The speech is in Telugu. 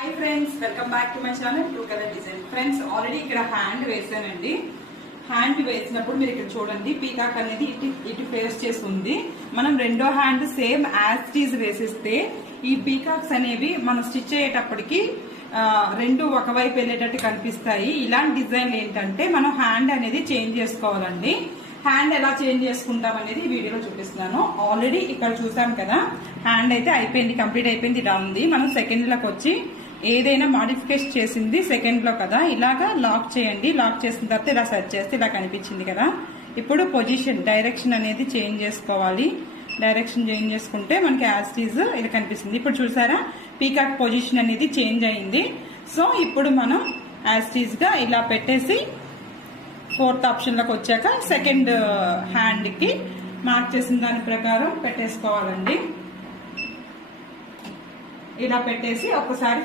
Hi friends, welcome back to my channel two colour design. Friends, already ఇక్కడ హ్యాండ్ వేసానండి. హ్యాండ్ వేసినప్పుడు మీరు ఇక్కడ చూడండి, పీకాక్ అనేది ఇటు ఫేస్ చేసి ఉంది. మనం రెండో హ్యాండ్ సేమ్ యాజ్ టీజ్ వేసిస్తే ఈ పీకాక్స్ అనేవి మనం స్టిచ్ అయ్యేటప్పటికి రెండు ఒకవైపు వెళ్ళేటట్టు కనిపిస్తాయి. ఇలాంటి డిజైన్ ఏంటంటే మనం హ్యాండ్ అనేది చేంజ్ చేసుకోవాలండి. హ్యాండ్ ఎలా చేంజ్ చేసుకుంటాం అనేది వీడియోలో చూపిస్తున్నాను. ఆల్రెడీ ఇక్కడ చూసాం కదా, హ్యాండ్ అయితే అయిపోయింది, కంప్లీట్ అయిపోయింది, ఇలా ఉంది. మనం సెకండ్ లోకి వచ్చి ఏదైనా మాడిఫికేషన్ చేసింది సెకండ్ లో కదా, ఇలాగా లాక్ చేయండి. లాక్ చేసిన తర్వాత ఇలా సెట్ చేస్తే ఇలా కనిపించింది కదా. ఇప్పుడు పొజిషన్ డైరెక్షన్ అనేది చేంజ్ చేసుకోవాలి. డైరెక్షన్ చేంజ్ చేసుకుంటే మనకి యాజ్ టీజ్ ఇలా కనిపిస్తుంది. ఇప్పుడు చూసారా, పీకాక్ పొజిషన్ అనేది చేంజ్ అయింది. సో ఇప్పుడు మనం యాజ్ టీజ్ గా ఇలా పెట్టేసి ఫోర్త్ ఆప్షన్ లోకి వచ్చాక సెకండ్ హ్యాండ్ కి మార్క్ చేసిన దాని ప్రకారం పెట్టేసుకోవాలండి. ఇలా పెట్టేసి ఒక్కసారి